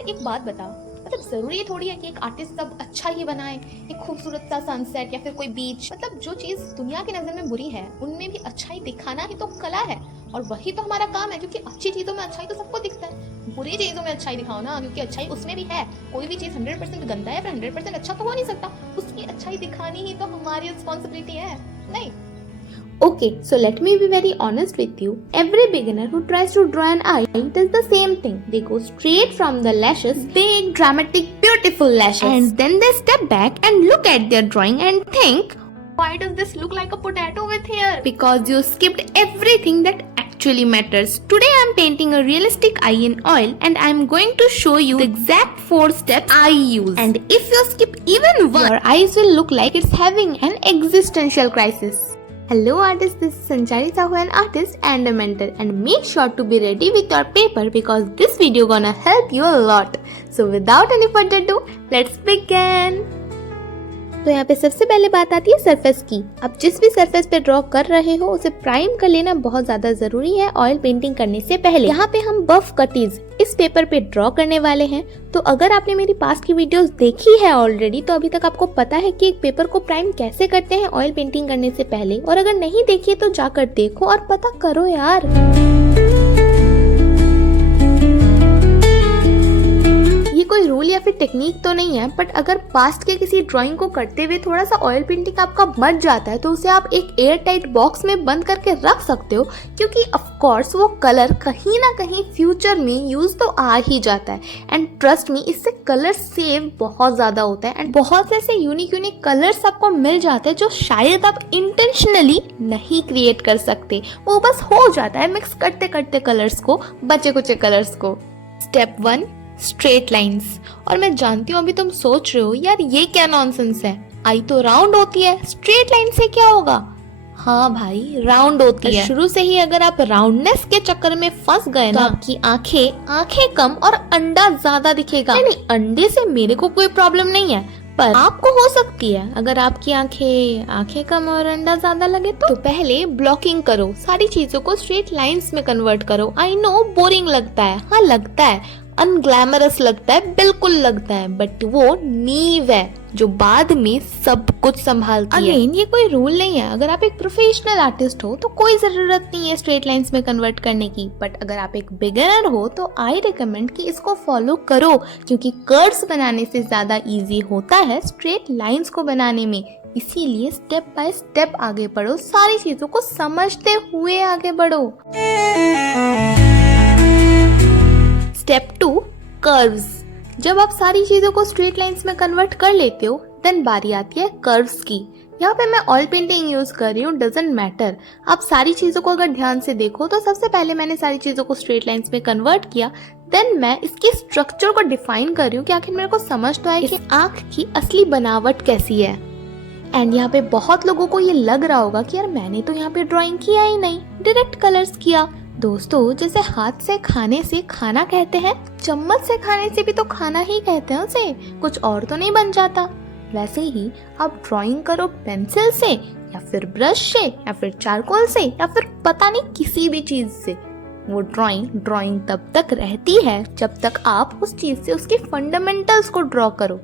एक बात बता, मतलब जरूरी थोड़ी है कि एक आर्टिस्ट सब अच्छा ही बनाए, एक खूबसूरत सा सनसेट या फिर कोई बीच, मतलब जो चीज दुनिया की नजर में बुरी है उनमें भी अच्छाई दिखाना ही तो कला है। और वही तो हमारा काम है, क्योंकि अच्छी चीजों में अच्छाई तो सबको दिखता है, बुरी चीजों में अच्छाई दिखाओ ना, क्योंकि अच्छाई उसमें भी है। कोई भी चीज 100% गंदा है, पर 100% अच्छा तो हो नहीं सकता, उसकी अच्छाई दिखानी ही तो हमारी रिस्पॉन्सिबिलिटी है, नहीं? Okay, so let me be very honest with you. Every beginner who tries to draw an eye does the same thing. They go straight from the lashes, big, dramatic, beautiful lashes. And then they step back and look at their drawing and think, Why does this look like a potato with hair? because you skipped everything that actually matters. Today I'm painting a realistic eye in oil and I'm going to show you the exact 4 steps I use. And if you skip even one, your eyes will look like it's having an existential crisis. Hello artists, this is Sanchari Sahu, an artist and a mentor, and make sure to be ready with your paper because this video gonna help you a lot. So without any further ado, let's begin. तो यहाँ पे सबसे पहले बात आती है surface की। आप जिस भी सरफेस पे ड्रॉ कर रहे हो उसे प्राइम कर लेना बहुत ज्यादा जरूरी है ऑयल पेंटिंग करने से पहले। यहाँ पे हम बफ कटीज इस पेपर पे ड्रॉ करने वाले हैं। तो अगर आपने मेरी पास्ट की वीडियोस देखी है ऑलरेडी तो अभी तक आपको पता है कि एक पेपर को प्राइम कैसे करते हैं ऑयल पेंटिंग करने से पहले, और अगर नहीं देखी तो जाकर देखो और पता करो यार। ये कोई रूल या फिर टेक्निक तो नहीं है, बट अगर पास्ट के किसी ड्राइंग को करते हुए थोड़ा सा ऑयल पेंटिंग आपका बच जाता है तो उसे आप एक एयर टाइट बॉक्स में बंद करके रख सकते हो, क्योंकि ऑफ कोर्स वो कलर कहीं ना कहीं फ्यूचर में यूज तो आ ही जाता है। एंड ट्रस्ट मी, इससे कलर सेव बहुत ज्यादा होता है एंड बहुत से ऐसे यूनिक कलर्स आपको मिल जाते हैं जो शायद आप इंटेंशनली नहीं क्रिएट कर सकते, वो बस हो जाता है मिक्स करते करते कलर्स को, बचे कुचे कलर्स को। Step 1, straight lines. और मैं जानती हूँ अभी तुम सोच रहे हो यार ये क्या नॉनसेंस है, आई तो राउंड होती है, स्ट्रेट लाइन से क्या होगा? हाँ भाई, राउंड होती है। शुरू से ही अगर आप राउंडनेस के चक्कर में फंस गए ना, आपकी आंखें कम और अंडा ज्यादा दिखेगा। नहीं, अंडे से मेरे को कोई प्रॉब्लम नहीं है, पर आपको हो सकती है। अगर आपकी आंखें कम और अंडा ज्यादा लगे तो पहले ब्लॉकिंग करो, सारी चीजों को स्ट्रेट लाइंस में कन्वर्ट करो। आई नो बोरिंग लगता है, हाँ लगता है, अनग्लैमरस लगता है, बिल्कुल लगता है, बट वो नींव है जो बाद में सब कुछ संभालती है। अगेन ये कोई रूल नहीं है, अगर आप एक प्रोफेशनल आर्टिस्ट हो तो कोई जरूरत नहीं है स्ट्रेट लाइंस में कन्वर्ट करने की, बट अगर आप एक बिगिनर हो तो आई रिकमेंड कि इसको फॉलो करो, क्योंकि कर्व्स बनाने से ज्यादा इजी होता है स्ट्रेट लाइंस को बनाने में। इसीलिए स्टेप बाय स्टेप आगे बढ़ो, सारी चीजों को समझते हुए आगे बढ़ो। Step 2, curves. जब आप सारी चीजों को स्ट्रेट लाइंस में कन्वर्ट कर लेते हो देन बारी आती है कर्व्स की। यहाँ पे मैं ऑयल पेंटिंग यूज कर रही हूँ, डजंट मैटर। आप सारी चीजों को अगर ध्यान से देखो तो सबसे पहले मैंने सारी चीजों को स्ट्रेट लाइंस में कन्वर्ट किया, देन मैं इसकी स्ट्रक्चर को डिफाइन कर रही हूँ कि आखिर मेरे को समझ तो आए कि आंख की असली बनावट कैसी है। एंड यहाँ पे बहुत लोगों को ये लग रहा होगा कि यार मैंने तो यहाँ पे ड्राइंग किया ही नहीं, डायरेक्ट कलर्स किया। दोस्तों, जैसे हाथ से खाने से खाना कहते हैं, चम्मच से खाने से भी तो खाना ही कहते हैं उसे, कुछ और तो नहीं बन जाता। वैसे ही आप ड्राइंग करो पेंसिल से या फिर ब्रश से या फिर चारकोल से या फिर पता नहीं किसी भी चीज से, वो ड्राइंग तब तक रहती है जब तक आप उस चीज से उसके फंडामेंटल्स को ड्रॉ करो।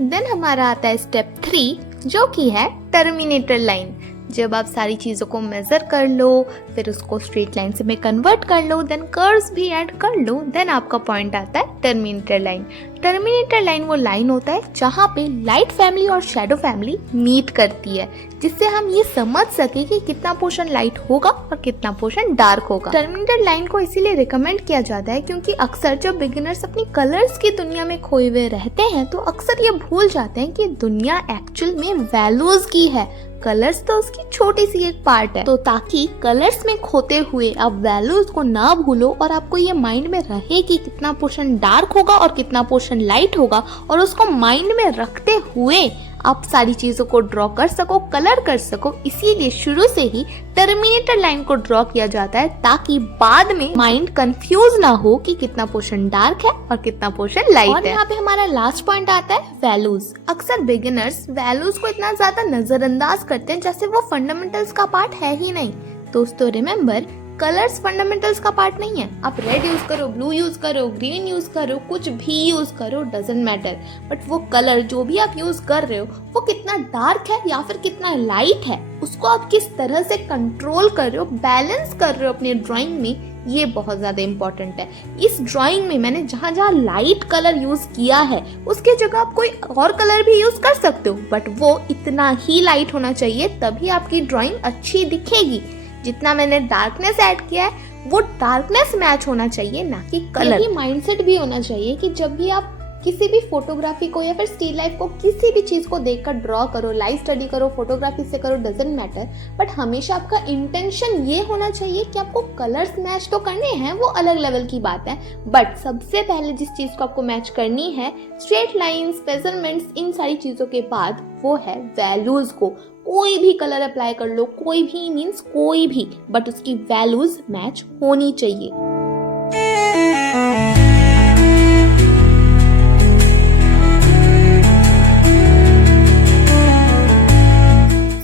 देन हमारा आता है स्टेप 3, जो कि है टर्मिनेटर लाइन। जब आप सारी चीजों को मेजर कर लो, फिर उसको स्ट्रेट लाइन से में कन्वर्ट कर लो, देन कर्व्स भी ऐड कर लो, देन आपका पॉइंट आता है टर्मिनेटर लाइन। टर्मिनेटर लाइन वो लाइन होता है जहाँ पे लाइट फैमिली और शैडो फैमिली मीट करती है, जिससे हम ये समझ सके कि कितना पोर्शन लाइट होगा और कितना पोर्शन डार्क होगा। टर्मिनेटर लाइन को इसीलिए रिकमेंड किया जाता है क्योंकि अक्सर जब बिगिनर्स अपनी कलर्स की दुनिया में खोए हुए रहते हैं तो अक्सर ये भूल जाते हैं कि दुनिया एक्चुअल में वैल्यूज की है, कलर्स तो उसकी छोटी सी एक पार्ट है। तो ताकि कलर्स में खोते हुए आप वैल्यूज को ना भूलो और आपको ये माइंड में रहे कि कितना पोर्शन डार्क होगा और कितना पोर्शन लाइट होगा, और उसको माइंड में रखते हुए आप सारी चीजों को ड्रॉ कर सको, कलर कर सको, इसीलिए शुरू से ही टर्मिनेटर लाइन को ड्रॉ किया जाता है ताकि बाद में माइंड कंफ्यूज ना हो कि कितना पोर्शन डार्क है और कितना पोर्शन लाइट है। और यहाँ पे हमारा लास्ट पॉइंट आता है वैल्यूज। अक्सर बिगिनर्स वैल्यूज को इतना ज्यादा नजरअंदाज करते हैं जैसे वो फंडामेंटल्स का पार्ट है ही नहीं। दोस्तों रिमेम्बर, कलर्स फंडामेंटल्स का पार्ट नहीं है। आप रेड यूज करो, ब्लू यूज करो, ग्रीन यूज करो, कुछ भी यूज करो, डजंट मैटर, बट वो कलर जो भी आप यूज कर रहे हो वो कितना डार्क है या फिर कितना लाइट है, उसको आप किस तरह से कंट्रोल कर रहे हो, बैलेंस कर रहे हो अपने ड्राइंग में, ये बहुत ज़्यादा इम्पोर्टेंट है। इस ड्राइंग में मैंने जहाँ जहाँ लाइट कलर यूज़ किया है उसके जगह आप कोई और कलर भी यूज़ कर सकते हो, बट वो इतना ही लाइट होना चाहिए, तभी आपकी ड्राइंग अच्छी दिखेगी। जितना मैंने डार्कनेस ऐड किया है वो डार्कनेस मैच होना चाहिए, ना कि कलर। यही माइंडसेट भी होना चाहिए कि जब भी आप किसी भी फोटोग्राफी को या फिर स्टिल लाइफ को, किसी भी चीज़ को देखकर ड्रॉ करो, लाइव स्टडी करो, फोटोग्राफी से करो, डजंट मैटर, बट हमेशा आपका इंटेंशन ये होना चाहिए कि आपको कलर्स मैच तो करने हैं, वो अलग लेवल की बात है, बट सबसे पहले जिस चीज़ को आपको मैच करनी है, स्ट्रेट लाइंस, मेजरमेंट्स, इन सारी चीज़ों के बाद वो है वैल्यूज़ को। कोई भी कलर अप्लाई कर लो, कोई भी मीन्स कोई भी, बट उसकी वैल्यूज़ मैच होनी चाहिए।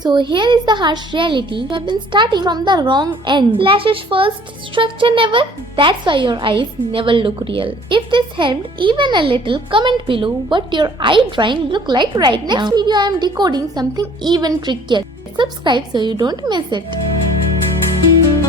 So here is the harsh reality. You have been starting from the wrong end. Flashes first, structure never. That's why your eyes never look real. If this helped even a little, comment below what your eye drawing look like right now. Next video I am decoding something even trickier. Subscribe so you don't miss it.